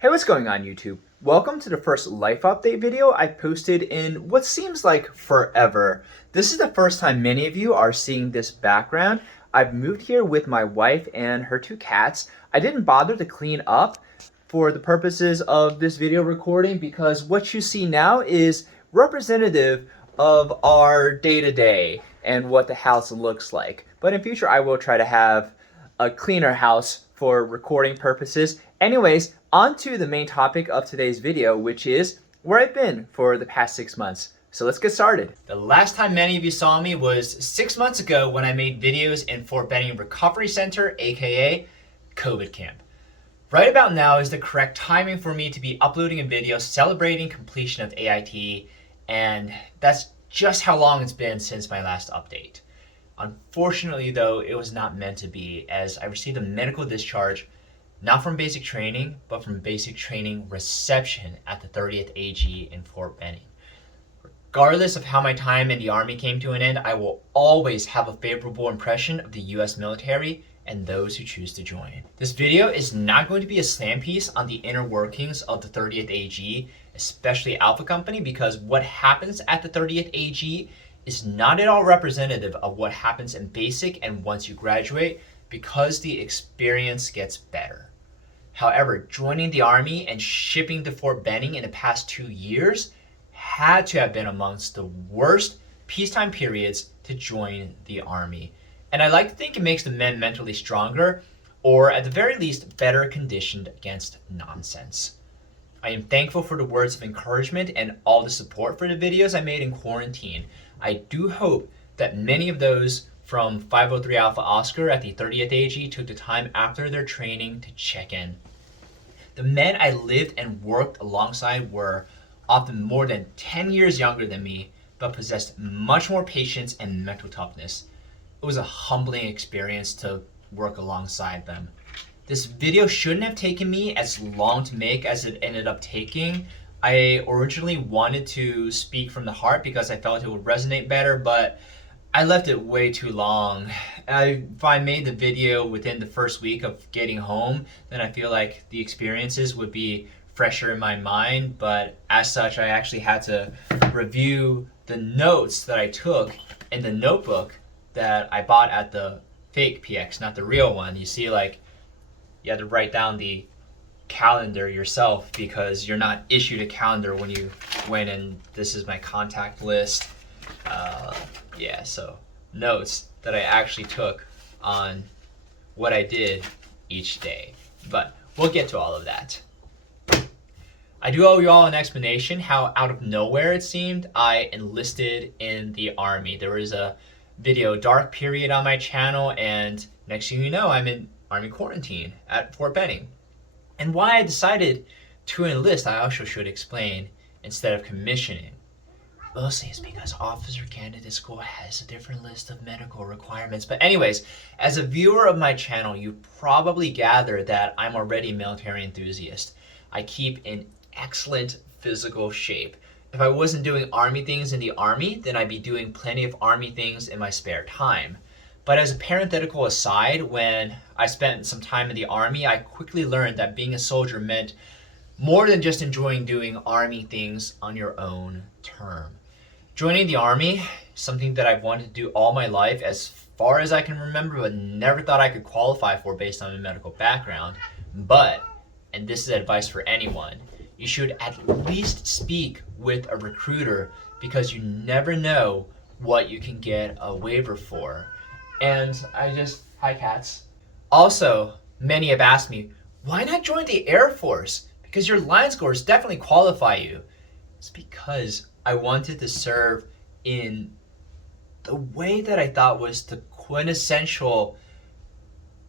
Hey, what's going on YouTube? Welcome to the first life update video I posted in what seems like forever. This is the first time many of you are seeing this background. I've moved here with my wife and her two cats. I didn't bother to clean up for the purposes of this video recording because what you see now is representative of our day-to-day and what the house looks like. But in future I will try to have a cleaner house for recording purposes. Anyways, on to the main topic of today's video, which is where I've been for the past 6 months. So let's get started. The last time many of you saw me was 6 months ago when I made videos in Fort Benning Recovery Center, aka COVID camp. Right about now is the correct timing for me to be uploading a video celebrating completion of AIT, and that's just how long it's been since my last update. Unfortunately though, it was not meant to be, as I received a medical discharge not from basic training, but from basic training reception at the 30th AG in Fort Benning. Regardless of how my time in the Army came to an end, I will always have a favorable impression of the US military and those who choose to join. This video is not going to be a slam piece on the inner workings of the 30th AG, especially Alpha Company, because what happens at the 30th AG is not at all representative of what happens in basic and once you graduate, because the experience gets better. However, joining the Army and shipping to Fort Benning in the past 2 years had to have been amongst the worst peacetime periods to join the Army. And I like to think it makes the men mentally stronger, or at the very least, better conditioned against nonsense. I am thankful for the words of encouragement and all the support for the videos I made in quarantine. I do hope that many of those from 503 Alpha Oscar at the 30th AG took the time after their training to check in. The men I lived and worked alongside were often more than 10 years younger than me, but possessed much more patience and mental toughness. It was a humbling experience to work alongside them. This video shouldn't have taken me as long to make as it ended up taking. I originally wanted to speak from the heart because I felt it would resonate better, but I left it way too long. If I made the video within the first week of getting home, then I feel like the experiences would be fresher in my mind, but as such, I actually had to review the notes that I took in the notebook that I bought at the fake PX, not the real one. You see, like, you have to write down the calendar yourself because you're not issued a calendar when you went in. This is my contact list. So notes that I actually took on what I did each day, but we'll get to all of that. I do owe you all an explanation how out of nowhere it seemed I enlisted in the Army. There was a video dark period on my channel, and next thing you know, I'm in Army quarantine at Fort Benning. And why I decided to enlist, I also should explain, instead of commissioning. Mostly it's because Officer Candidate School has a different list of medical requirements. But anyways, as a viewer of my channel, you probably gather that I'm already a military enthusiast. I keep in excellent physical shape. If I wasn't doing Army things in the Army, then I'd be doing plenty of Army things in my spare time. But as a parenthetical aside, when I spent some time in the Army, I quickly learned that being a soldier meant more than just enjoying doing Army things on your own term. Joining the Army, something that I've wanted to do all my life as far as I can remember, but never thought I could qualify for based on my medical background. But, and this is advice for anyone, you should at least speak with a recruiter because you never know what you can get a waiver for. And hi cats. Also, many have asked me, why not join the Air Force? Because your line scores definitely qualify you. It's because I wanted to serve in the way that I thought was the quintessential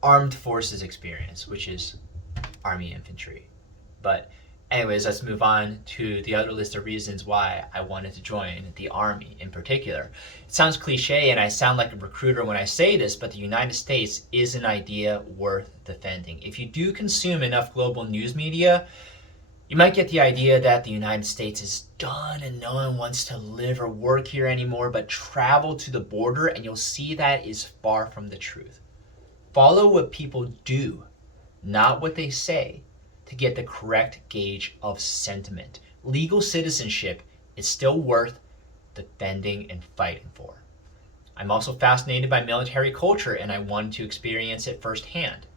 armed forces experience, which is Army infantry. But anyways, let's move on to the other list of reasons why I wanted to join the Army in particular. It sounds cliche and I sound like a recruiter when I say this, but the United States is an idea worth defending. If you do consume enough global news media, you might get the idea that the United States is done and no one wants to live or work here anymore, but travel to the border and you'll see that is far from the truth. Follow what people do, not what they say, to get the correct gauge of sentiment. Legal citizenship is still worth defending and fighting for. I'm also fascinated by military culture, and I wanted to experience it firsthand.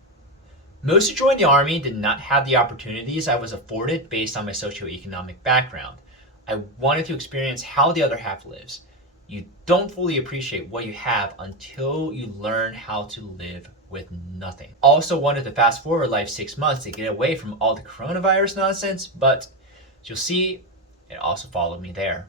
Most who joined the Army did not have the opportunities I was afforded based on my socioeconomic background. I wanted to experience how the other half lives. You don't fully appreciate what you have until you learn how to live with nothing. Also wanted to fast forward life 6 months to get away from all the coronavirus nonsense, but as you'll see, it also followed me there.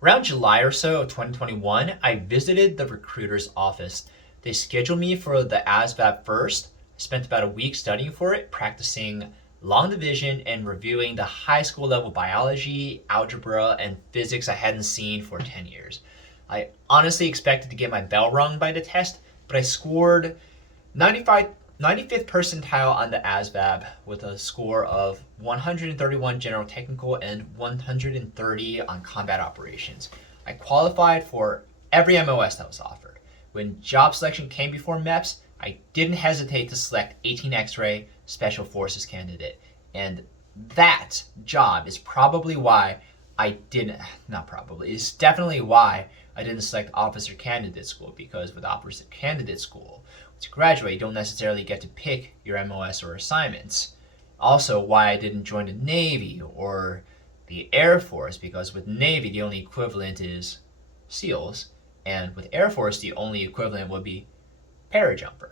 Around July or so of 2021, I visited the recruiter's office. They scheduled me for the ASVAB first. I spent about a week studying for it, practicing long division and reviewing the high school level biology, algebra, and physics I hadn't seen for 10 years. I honestly expected to get my bell rung by the test, but I scored 95th percentile on the ASVAB with a score of 131 general technical and 130 on combat operations. I qualified for every MOS that was offered. When job selection came before MEPS, I didn't hesitate to select 18 X-ray Special Forces candidate. And that job is probably why it's definitely why I didn't select officer candidate school, because with officer candidate school, to graduate, you don't necessarily get to pick your MOS or assignments. Also, why I didn't join the Navy or the Air Force, because with Navy, the only equivalent is SEALs, and with Air Force, the only equivalent would be parajumper.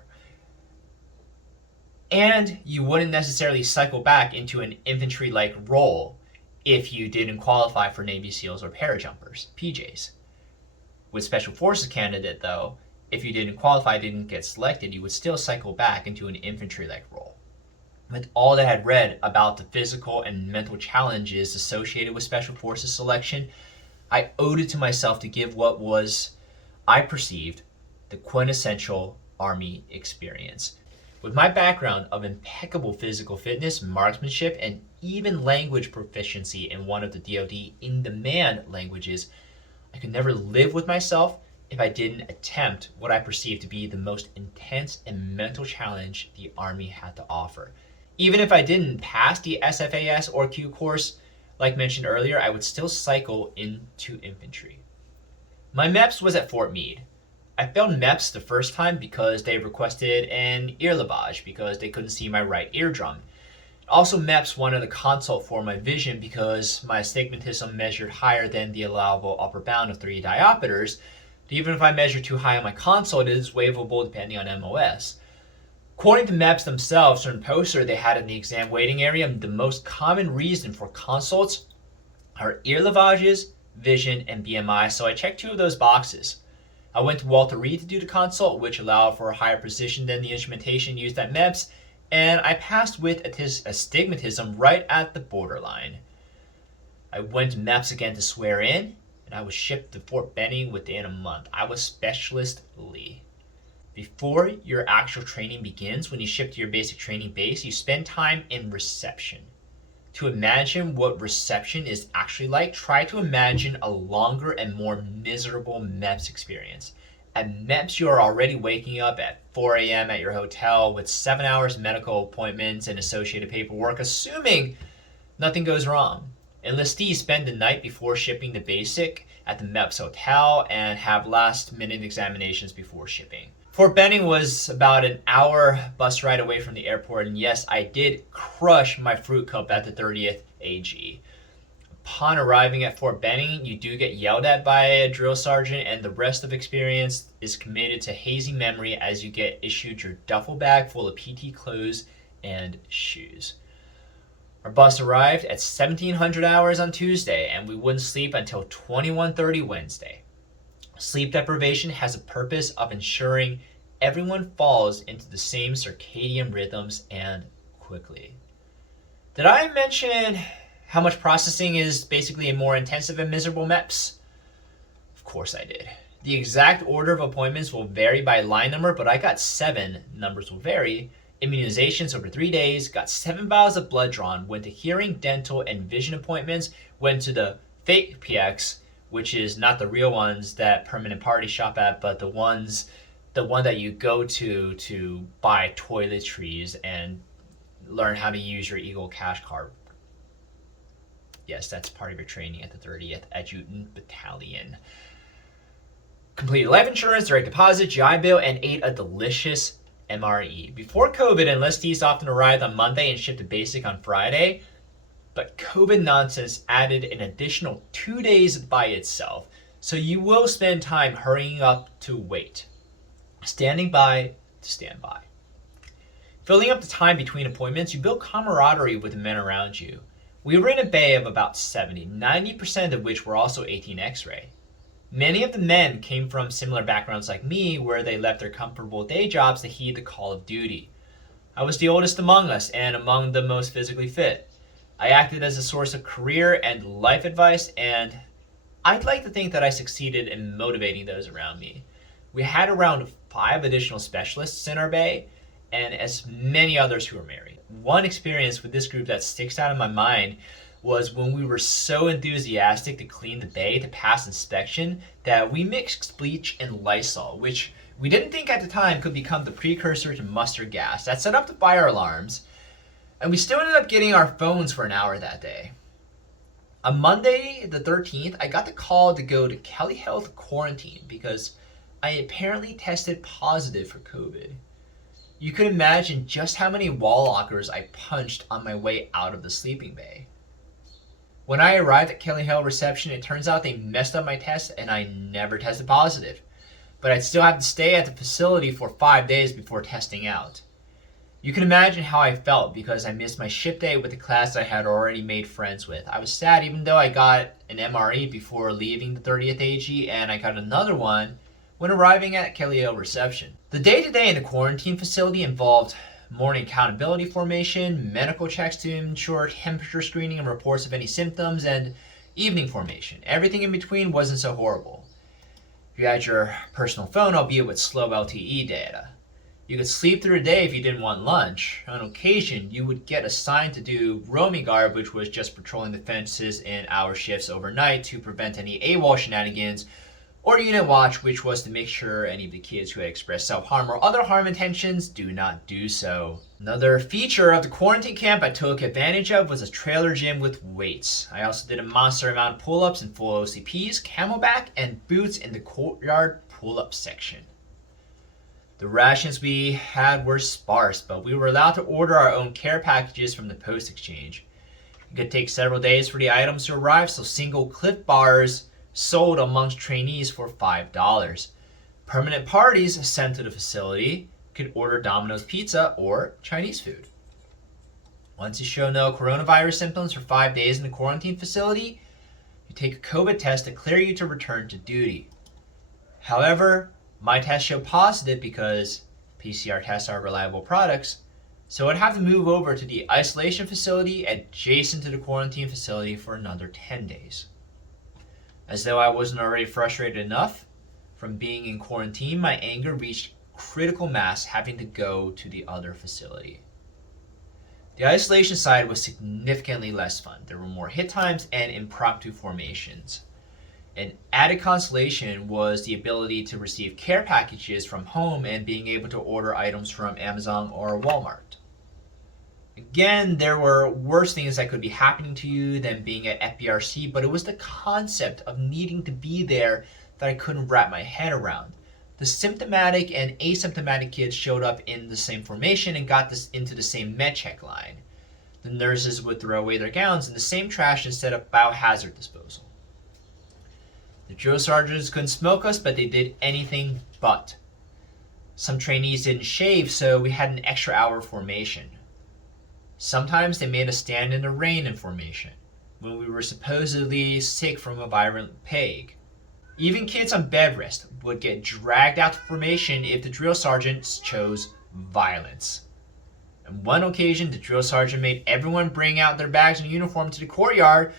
And you wouldn't necessarily cycle back into an infantry-like role if you didn't qualify for Navy SEALs or parajumpers, PJs. With Special Forces candidate, though, if you didn't qualify, didn't get selected, you would still cycle back into an infantry-like role. With all that I had read about the physical and mental challenges associated with Special Forces selection, I owed it to myself to give what was, I perceived, the quintessential Army experience. With my background of impeccable physical fitness, marksmanship, and even language proficiency in one of the DoD in-demand languages, I could never live with myself if I didn't attempt what I perceived to be the most intense and mental challenge the Army had to offer. Even if I didn't pass the SFAS or Q course, like mentioned earlier, I would still cycle into infantry. My MEPS was at Fort Meade. I failed MEPS the first time because they requested an ear lavage because they couldn't see my right eardrum. Also, MEPS wanted a consult for my vision because my astigmatism measured higher than the allowable upper bound of 3 diopters. Even if I measure too high on my consult, it is waivable depending on MOS. According to MEPS themselves, or in poster they had in the exam waiting area, the most common reason for consults are ear lavages, vision, and BMI, so I checked 2 of those boxes. I went to Walter Reed to do the consult, which allowed for a higher precision than the instrumentation used at MEPS, and I passed with astigmatism right at the borderline. I went to MEPS again to swear in, and I was shipped to Fort Benning within a month. I was Specialist Lee. Before your actual training begins, when you ship to your basic training base, you spend time in reception. To imagine what reception is actually like, try to imagine a longer and more miserable MEPS experience. At MEPS, you are already waking up at 4 a.m. at your hotel with 7 hours medical appointments and associated paperwork, assuming nothing goes wrong. Enlistees spend the night before shipping the basic at the MEPS hotel and have last-minute examinations before shipping. Fort Benning was about an hour bus ride away from the airport, and yes, I did crush my fruit cup at the 30th AG. Upon arriving at Fort Benning, you do get yelled at by a drill sergeant, and the rest of experience is committed to hazy memory as you get issued your duffel bag full of PT clothes and shoes. Our bus arrived at 1700 hours on Tuesday, and we wouldn't sleep until 21:30 Wednesday. Sleep deprivation has a purpose of ensuring everyone falls into the same circadian rhythms and quickly. Did I mention how much processing is basically a more intensive and miserable MEPS? Of course I did. The exact order of appointments will vary by line number, but I got 7, numbers will vary, immunizations over 3 days, got 7 vials of blood drawn, went to hearing, dental, and vision appointments, went to the fake PX, which is not the real ones that permanent party shop at, but the one that you go to buy toiletries and learn how to use your Eagle Cash Card. Yes, that's part of your training at the 30th Adjutant Battalion. Completed life insurance, direct deposit, GI Bill, and ate a delicious MRE. Before COVID, enlistees often arrived on Monday and shipped to basic on Friday, but COVID nonsense added an additional 2 days by itself, so you will spend time hurrying up to wait, standing by to stand by. Filling up the time between appointments, you build camaraderie with the men around you. We were in a bay of about 70, 90% of which were also 18 X-ray. Many of the men came from similar backgrounds like me, where they left their comfortable day jobs to heed the call of duty. I was the oldest among us and among the most physically fit. I acted as a source of career and life advice, and I'd like to think that I succeeded in motivating those around me. We had around 5 additional specialists in our bay, and as many others who were married. One experience with this group that sticks out in my mind was when we were so enthusiastic to clean the bay to pass inspection that we mixed bleach and Lysol, which we didn't think at the time could become the precursor to mustard gas that set up the fire alarms, and we still ended up getting our phones for an hour that day. On Monday the 13th, I got the call to go to Kelly Health quarantine because I apparently tested positive for COVID. You could imagine just how many wall lockers I punched on my way out of the sleeping bay. When I arrived at Kelly Hill reception, it turns out they messed up my test and I never tested positive. But I'd still have to stay at the facility for 5 days before testing out. You can imagine how I felt because I missed my ship day with the class I had already made friends with. I was sad even though I got an MRE before leaving the 30th AG, and I got another one when arriving at Kelly Hill reception. The day-to-day in the quarantine facility involved morning accountability formation, medical checks to ensure temperature screening and reports of any symptoms, and evening formation. Everything in between wasn't so horrible. You had your personal phone, albeit with slow LTE data. You could sleep through the day if you didn't want lunch. On occasion, you would get assigned to do roaming guard, which was just patrolling the fences in hour shifts overnight to prevent any AWOL shenanigans, or unit watch, which was to make sure any of the kids who had expressed self-harm or other harm intentions do not do so. Another feature of the quarantine camp I took advantage of was a trailer gym with weights. I also did a monster amount of pull-ups and full OCPs, camelback, and boots in the courtyard pull-up section. The rations we had were sparse, but we were allowed to order our own care packages from the post exchange. It could take several days for the items to arrive, so single Clif bars sold amongst trainees for $5. Permanent parties sent to the facility could order Domino's pizza or Chinese food. Once you show no coronavirus symptoms for 5 days in the quarantine facility, you take a COVID test to clear you to return to duty. However, my test showed positive because PCR tests are reliable products, so I'd have to move over to the isolation facility adjacent to the quarantine facility for another 10 days. As though I wasn't already frustrated enough from being in quarantine, my anger reached critical mass having to go to the other facility. The isolation side was significantly less fun. There were more hit times and impromptu formations. An added consolation was the ability to receive care packages from home and being able to order items from Amazon or Walmart. Again, there were worse things that could be happening to you than being at FBRC, but it was the concept of needing to be there that I couldn't wrap my head around. The symptomatic and asymptomatic kids showed up in the same formation and got this into the same med check line. The nurses would throw away their gowns in the same trash instead of biohazard disposal. The drill sergeants couldn't smoke us, but they did anything but. Some trainees didn't shave, so we had an extra hour of formation. Sometimes they made us stand in the rain in formation, when we were supposedly sick from a virulent plague. Even kids on bed rest would get dragged out to formation if the drill sergeants chose violence. On one occasion, the drill sergeant made everyone bring out their bags and uniform to the courtyard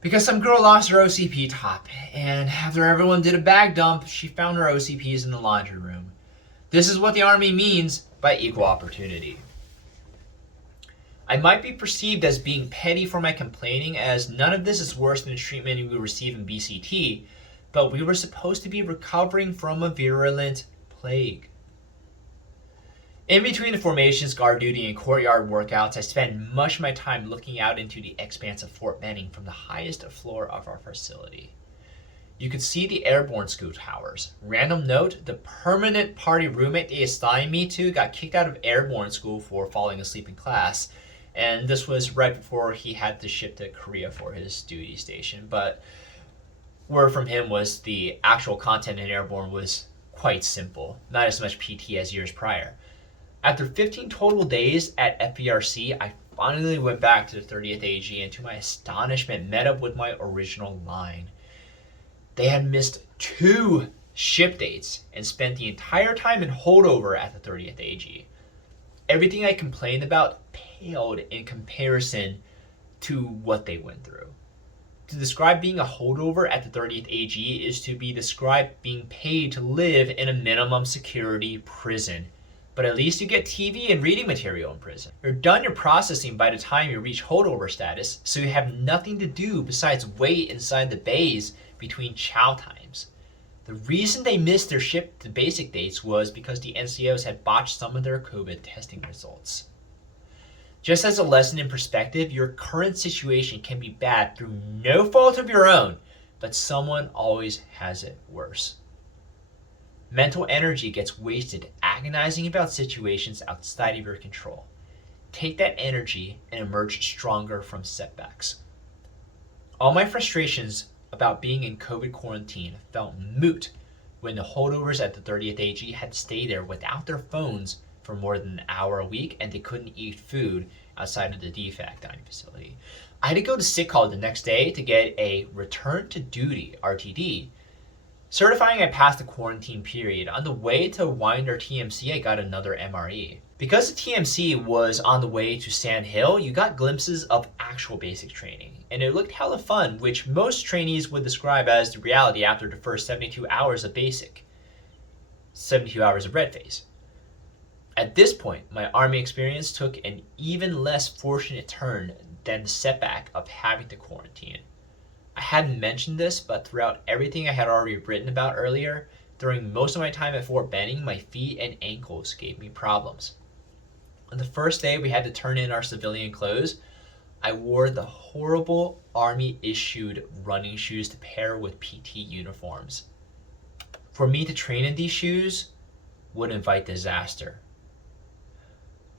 because some girl lost her OCP top, and after everyone did a bag dump, she found her OCPs in the laundry room. This is what the Army means by equal opportunity. I might be perceived as being petty for my complaining, as none of this is worse than the treatment we receive in BCT, but we were supposed to be recovering from a virulent plague. In between the formations, guard duty, and courtyard workouts, I spent much of my time looking out into the expanse of Fort Benning from the highest floor of our facility. You could see the airborne school towers. Random note, the permanent party roommate they assigned me to got kicked out of airborne school for falling asleep in class, and this was right before he had to ship to Korea for his duty station. But word from him was the actual content in airborne was quite simple, not as much PT as years prior. After 15 total days at FBRC, I finally went back to the 30th AG and to my astonishment met up with my original line. They had missed 2 ship dates and spent the entire time in holdover at the 30th AG. Everything I complained about paled in comparison to what they went through. To describe being a holdover at the 30th AG is to be described being paid to live in a minimum security prison. But at least you get TV and reading material in prison. You're done your processing by the time you reach holdover status, so you have nothing to do besides wait inside the bays between chow times. The reason they missed their ship to basic dates was because the NCOs had botched some of their COVID testing results. Just as a lesson in perspective, your current situation can be bad through no fault of your own, but someone always has it worse. Mental energy gets wasted agonizing about situations outside of your control. Take that energy and emerge stronger from setbacks. All my frustrations about being in COVID quarantine felt moot when the holdovers at the 30th AG had to stay there without their phones for more than an hour a week, and they couldn't eat food outside of the DFAC dining facility. I had to go to sick call the next day to get a return to duty RTD, certifying I passed the quarantine period. On the way to Winder TMC, I got another MRE. Because the TMC was on the way to Sand Hill, you got glimpses of actual basic training, and it looked hella fun, which most trainees would describe as the reality after the first 72 hours of basic, 72 hours of red phase. At this point, my Army experience took an even less fortunate turn than the setback of having to quarantine. I hadn't mentioned this, but throughout everything I had already written about earlier, during most of my time at Fort Benning, my feet and ankles gave me problems. On the first day we had to turn in our civilian clothes, I wore the horrible Army-issued running shoes to pair with PT uniforms. For me to train in these shoes would invite disaster.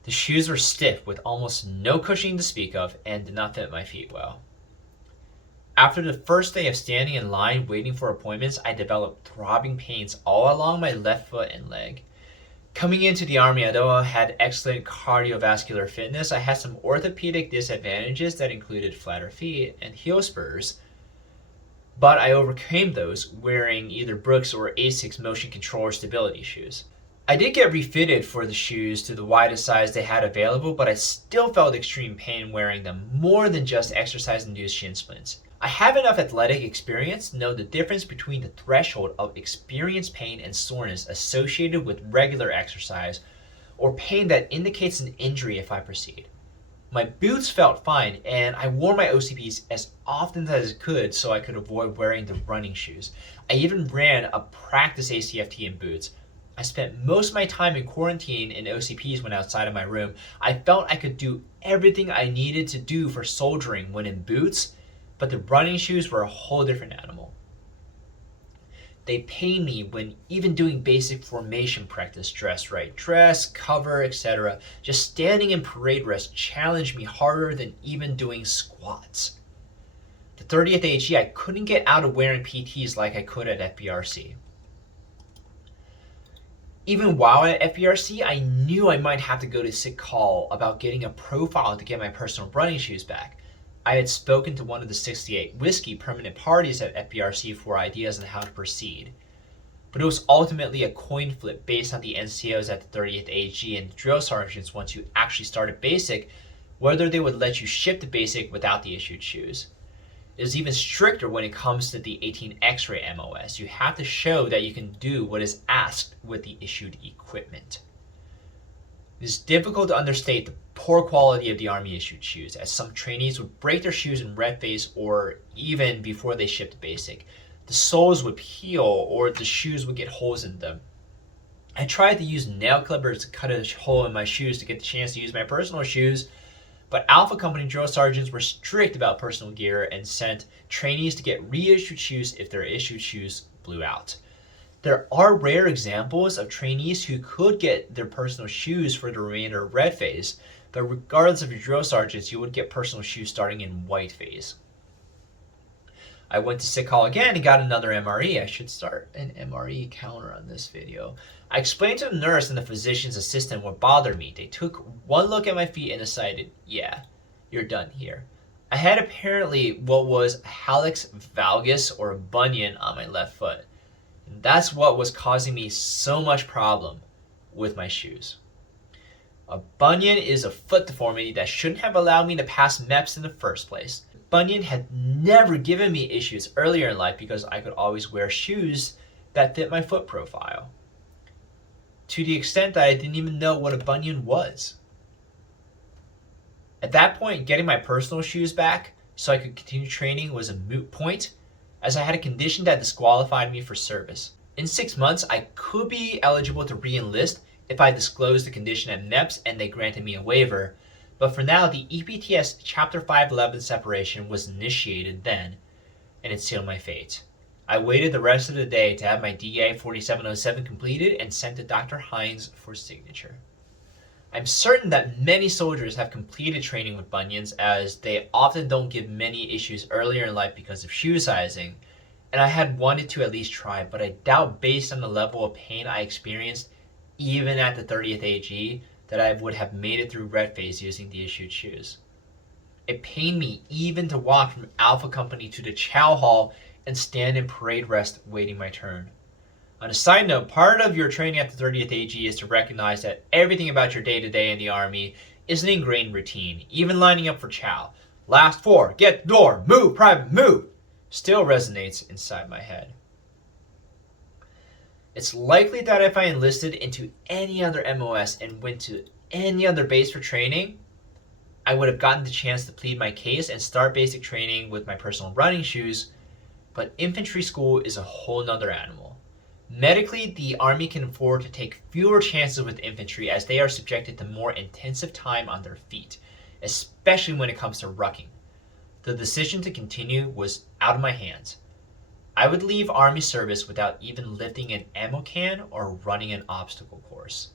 The shoes were stiff with almost no cushioning to speak of and did not fit my feet well. After the first day of standing in line waiting for appointments, I developed throbbing pains all along my left foot and leg. Coming into the Army, although I had excellent cardiovascular fitness, I had some orthopedic disadvantages that included flatter feet and heel spurs. But I overcame those wearing either Brooks or Asics motion controller stability shoes. I did get refitted for the shoes to the widest size they had available, but I still felt extreme pain wearing them, more than just exercise-induced shin splints. I have enough athletic experience to know the difference between the threshold of experienced pain and soreness associated with regular exercise, or pain that indicates an injury if I proceed. My boots felt fine, and I wore my OCPs as often as I could so I could avoid wearing the running shoes. I even ran a practice ACFT in boots. I spent most of my time in quarantine in OCPs when outside of my room. I felt I could do everything I needed to do for soldiering when in boots, but the running shoes were a whole different animal. They pain me when even doing basic formation practice, dress right, dress, cover, etc. Just standing in parade rest challenged me harder than even doing squats. The 30th AG, I couldn't get out of wearing PTs like I could at FBRC. Even while at FBRC, I knew I might have to go to sick call about getting a profile to get my personal running shoes back. I had spoken to one of the 68 Whiskey permanent parties at FBRC for ideas on how to proceed. But it was ultimately a coin flip based on the NCOs at the 30th AG and the drill sergeants once you actually started basic, whether they would let you ship to basic without the issued shoes. It is even stricter when it comes to the 18 X-ray MOS. You have to show that you can do what is asked with the issued equipment. It is difficult to understate the poor quality of the Army issued shoes, as some trainees would break their shoes in red phase or even before they shipped basic. The soles would peel or the shoes would get holes in them. I tried to use nail clippers to cut a hole in my shoes to get the chance to use my personal shoes, but Alpha Company drill sergeants were strict about personal gear and sent trainees to get reissued shoes if their issued shoes blew out. There are rare examples of trainees who could get their personal shoes for the remainder of red phase, but regardless of your drill sergeants, you would get personal shoes starting in white phase. I went to sick call again and got another MRE. I should start an MRE counter on this video. I explained to the nurse and the physician's assistant what bothered me. They took one look at my feet and decided, yeah, you're done here. I had apparently what was a hallux valgus or a bunion on my left foot. And that's what was causing me so much problem with my shoes. A bunion is a foot deformity that shouldn't have allowed me to pass MEPS in the first place. Bunion had never given me issues earlier in life because I could always wear shoes that fit my foot profile, to the extent that I didn't even know what a bunion was. At that point, getting my personal shoes back so I could continue training was a moot point, as I had a condition that disqualified me for service. In 6 months, I could be eligible to re-enlist if I disclosed the condition at MEPS and they granted me a waiver. But for now, the EPTS Chapter 511 separation was initiated then, and it sealed my fate. I waited the rest of the day to have my DA 4707 completed and sent to Dr. Hines for signature. I'm certain that many soldiers have completed training with bunions, as they often don't give many issues earlier in life because of shoe sizing, and I had wanted to at least try, but I doubt, based on the level of pain I experienced even at the 30th AG, that I would have made it through red phase using the issued shoes. It pained me even to walk from Alpha Company to the chow hall and stand in parade rest waiting my turn. On a side note, part of your training at the 30th AG is to recognize that everything about your day-to-day in the Army is an ingrained routine. Even lining up for chow, last 4, get the door, move, private, move, still resonates inside my head. It's likely that if I enlisted into any other MOS and went to any other base for training, I would have gotten the chance to plead my case and start basic training with my personal running shoes, but infantry school is a whole nother animal. Medically, the Army can afford to take fewer chances with infantry as they are subjected to more intensive time on their feet, especially when it comes to rucking. The decision to continue was out of my hands. I would leave Army service without even lifting an ammo can or running an obstacle course.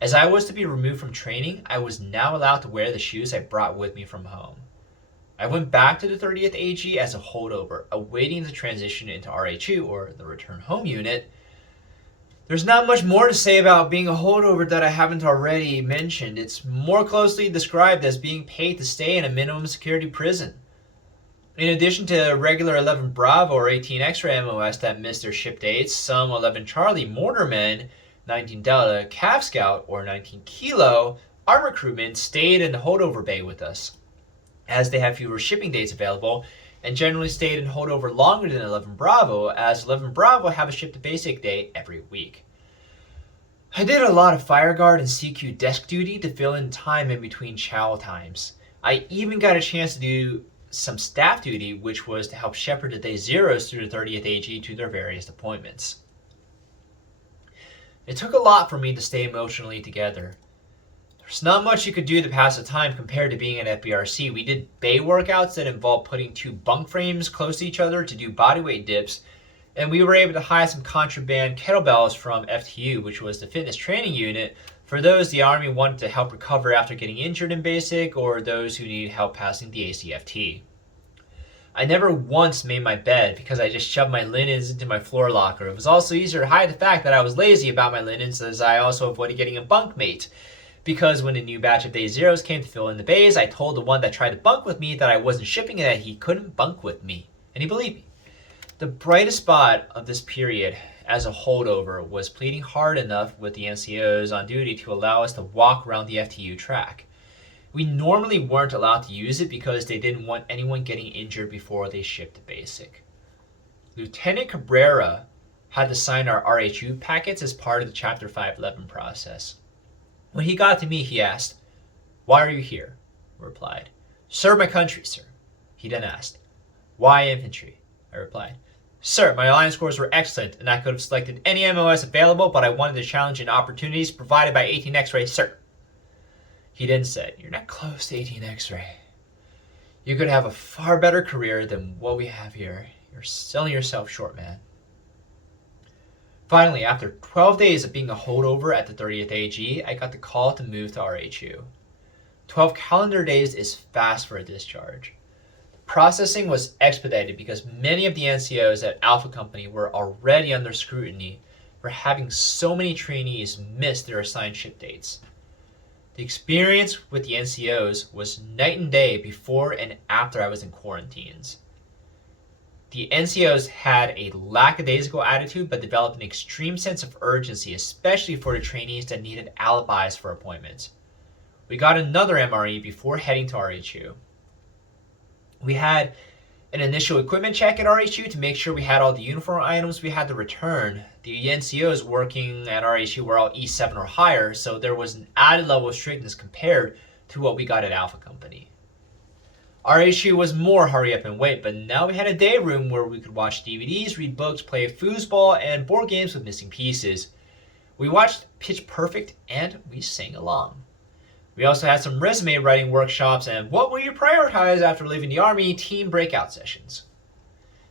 As I was to be removed from training, I was now allowed to wear the shoes I brought with me from home. I went back to the 30th AG as a holdover, awaiting the transition into RHU, or the Return Home Unit. There's not much more to say about being a holdover that I haven't already mentioned. It's more closely described as being paid to stay in a minimum security prison. In addition to regular 11 Bravo or 18 Extra MOS that missed their ship dates, some 11 Charlie Mortarmen, 19 Delta Cav Scout, or 19 Kilo armor crewmen stayed in the holdover bay with us, as they have fewer shipping dates available, and generally stayed in holdover longer than 11 Bravo, as 11 Bravo have a ship to basic day every week. I did a lot of fire guard and CQ desk duty to fill in time in between chow times. I even got a chance to do some staff duty, which was to help shepherd the day zeros through the 30th AG to their various appointments. It took a lot for me to stay emotionally together. There's not much you could do to pass the time compared to being at FBRC. We did bay workouts that involved putting 2 bunk frames close to each other to do bodyweight dips, and we were able to hide some contraband kettlebells from FTU, which was the fitness training unit, for those the Army wanted to help recover after getting injured in basic, or those who needed help passing the ACFT. I never once made my bed because I just shoved my linens into my floor locker. It was also easier to hide the fact that I was lazy about my linens, as I also avoided getting a bunkmate. Because when a new batch of day zeros came to fill in the bays, I told the one that tried to bunk with me that I wasn't shipping and that he couldn't bunk with me. And he believed me. The brightest spot of this period as a holdover was pleading hard enough with the NCOs on duty to allow us to walk around the FTU track. We normally weren't allowed to use it because they didn't want anyone getting injured before they shipped to basic. Lieutenant Cabrera had to sign our RHU packets as part of the Chapter 511 process. When he got to me, he asked, "Why are you here?" I replied, "Serve my country, sir." He then asked, "Why infantry?" I replied, Sir, my alliance scores were excellent, and I could have selected any MOS available, but I wanted the challenge and opportunities provided by 18 X-Ray, sir. He then said, you're not close to 18 X-Ray. You could have a far better career than what we have here. You're selling yourself short, man. Finally, after 12 days of being a holdover at the 30th AG, I got the call to move to RHU. 12 calendar days is fast for a discharge. Processing was expedited because many of the NCOs at Alpha Company were already under scrutiny for having so many trainees miss their assigned ship dates. The experience with the NCOs was night and day before and after I was in quarantines. The NCOs had a lackadaisical attitude but developed an extreme sense of urgency, especially for the trainees that needed alibis for appointments. We got another MRE before heading to RHU. We had an initial equipment check at RHU to make sure we had all the uniform items we had to return. The NCOs working at RHU were all E7 or higher, so there was an added level of strictness compared to what we got at Alpha Company. RHU was more hurry up and wait, but now we had a day room where we could watch DVDs, read books, play foosball, and board games with missing pieces. We watched Pitch Perfect and we sang along. We also had some resume writing workshops and what will you prioritize after leaving the Army team breakout sessions.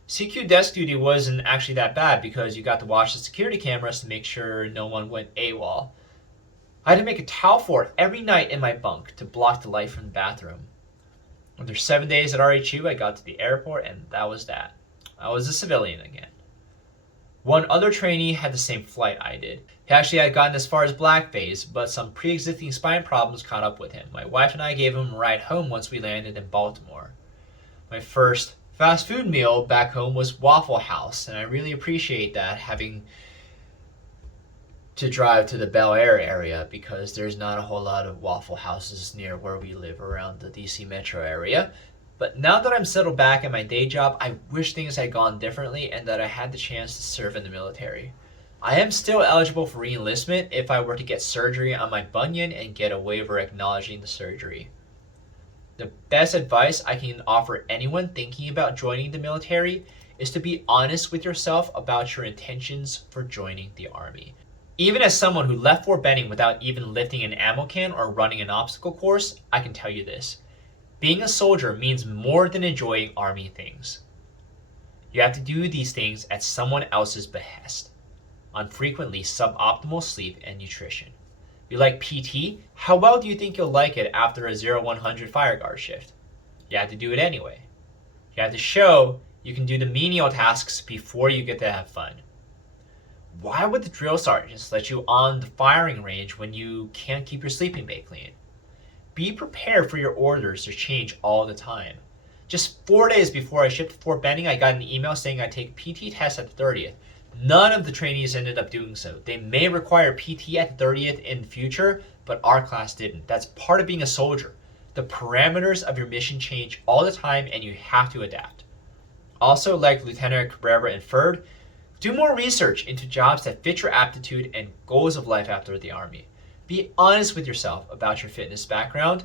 CQ desk duty wasn't actually that bad because you got to watch the security cameras to make sure no one went AWOL. I had to make a towel fort every night in my bunk to block the light from the bathroom. After 7 days at RHU, I got to the airport and that was that. I was a civilian again. One other trainee had the same flight I did. He actually had gotten as far as black phase, but some pre-existing spine problems caught up with him. My wife and I gave him a ride home once we landed in Baltimore. My first fast food meal back home was Waffle House, and I really appreciate that, having to drive to the Bel Air area because there's not a whole lot of Waffle Houses near where we live around the DC metro area. But now that I'm settled back at my day job, I wish things had gone differently and that I had the chance to serve in the military. I am still eligible for re-enlistment if I were to get surgery on my bunion and get a waiver acknowledging the surgery. The best advice I can offer anyone thinking about joining the military is to be honest with yourself about your intentions for joining the Army. Even as someone who left Fort Benning without even lifting an ammo can or running an obstacle course, I can tell you this. Being a soldier means more than enjoying Army things. You have to do these things at someone else's behest, on frequently suboptimal sleep and nutrition. You like PT? How well do you think you'll like it after a 0-100 fire guard shift? You have to do it anyway. You have to show you can do the menial tasks before you get to have fun. Why would the drill sergeants let you on the firing range when you can't keep your sleeping bag clean? Be prepared for your orders to change all the time. Just 4 days before I shipped to Fort Benning, I got an email saying I'd take PT tests at the 30th. None of the trainees ended up doing so. They may require PT at the 30th in the future, but our class didn't. That's part of being a soldier. The parameters of your mission change all the time and you have to adapt. Also, like Lieutenant Cabrera inferred, do more research into jobs that fit your aptitude and goals of life after the Army. Be honest with yourself about your fitness background.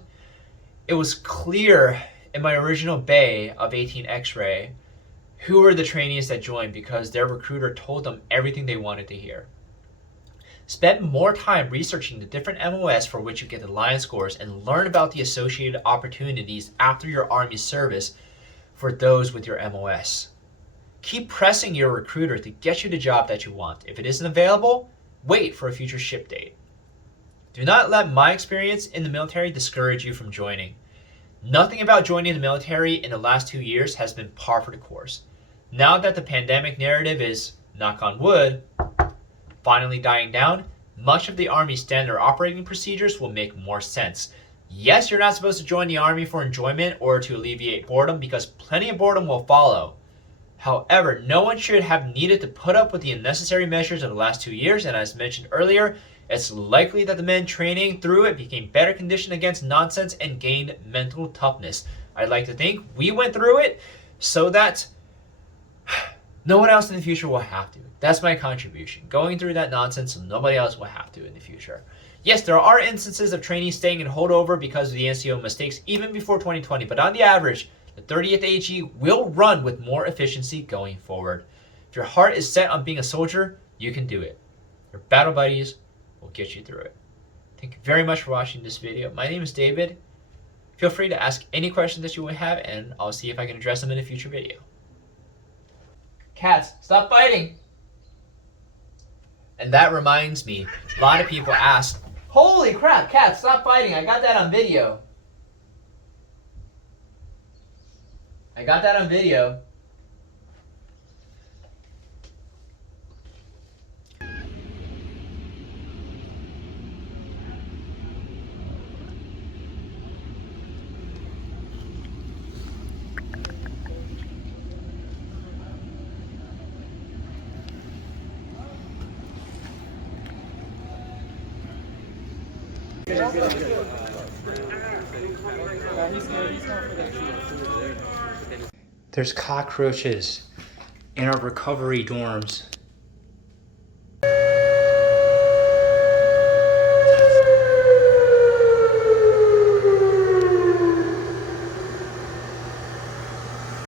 It was clear in my original bay of 18 X-Ray who were the trainees that joined because their recruiter told them everything they wanted to hear. Spend more time researching the different MOS for which you get the alliance scores and learn about the associated opportunities after your Army service for those with your MOS. Keep pressing your recruiter to get you the job that you want. If it isn't available, wait for a future ship date. Do not let my experience in the military discourage you from joining. Nothing about joining the military in the last 2 years has been par for the course. Now that the pandemic narrative is, knock on wood, finally dying down, much of the Army's standard operating procedures will make more sense. Yes, you're not supposed to join the Army for enjoyment or to alleviate boredom because plenty of boredom will follow. However, no one should have needed to put up with the unnecessary measures of the last 2 years, and as mentioned earlier, it's likely that the men training through it became better conditioned against nonsense and gained mental toughness. I'd like to think we went through it so that no one else in the future will have to. That's my contribution. Going through that nonsense so nobody else will have to in the future. Yes, there are instances of trainees staying in holdover because of the NCO mistakes even before 2020, but on the average, the 30th AG will run with more efficiency going forward. If your heart is set on being a soldier, you can do it. Your battle buddies will get you through it. Thank you very much for watching this video. My name is David. Feel free to ask any questions that you may have, and I'll see if I can address them in a future video. Cats, stop fighting! And that reminds me, a lot of people ask, holy crap, cats, stop fighting. I got that on video. I got that on video. There's cockroaches in our recovery dorms.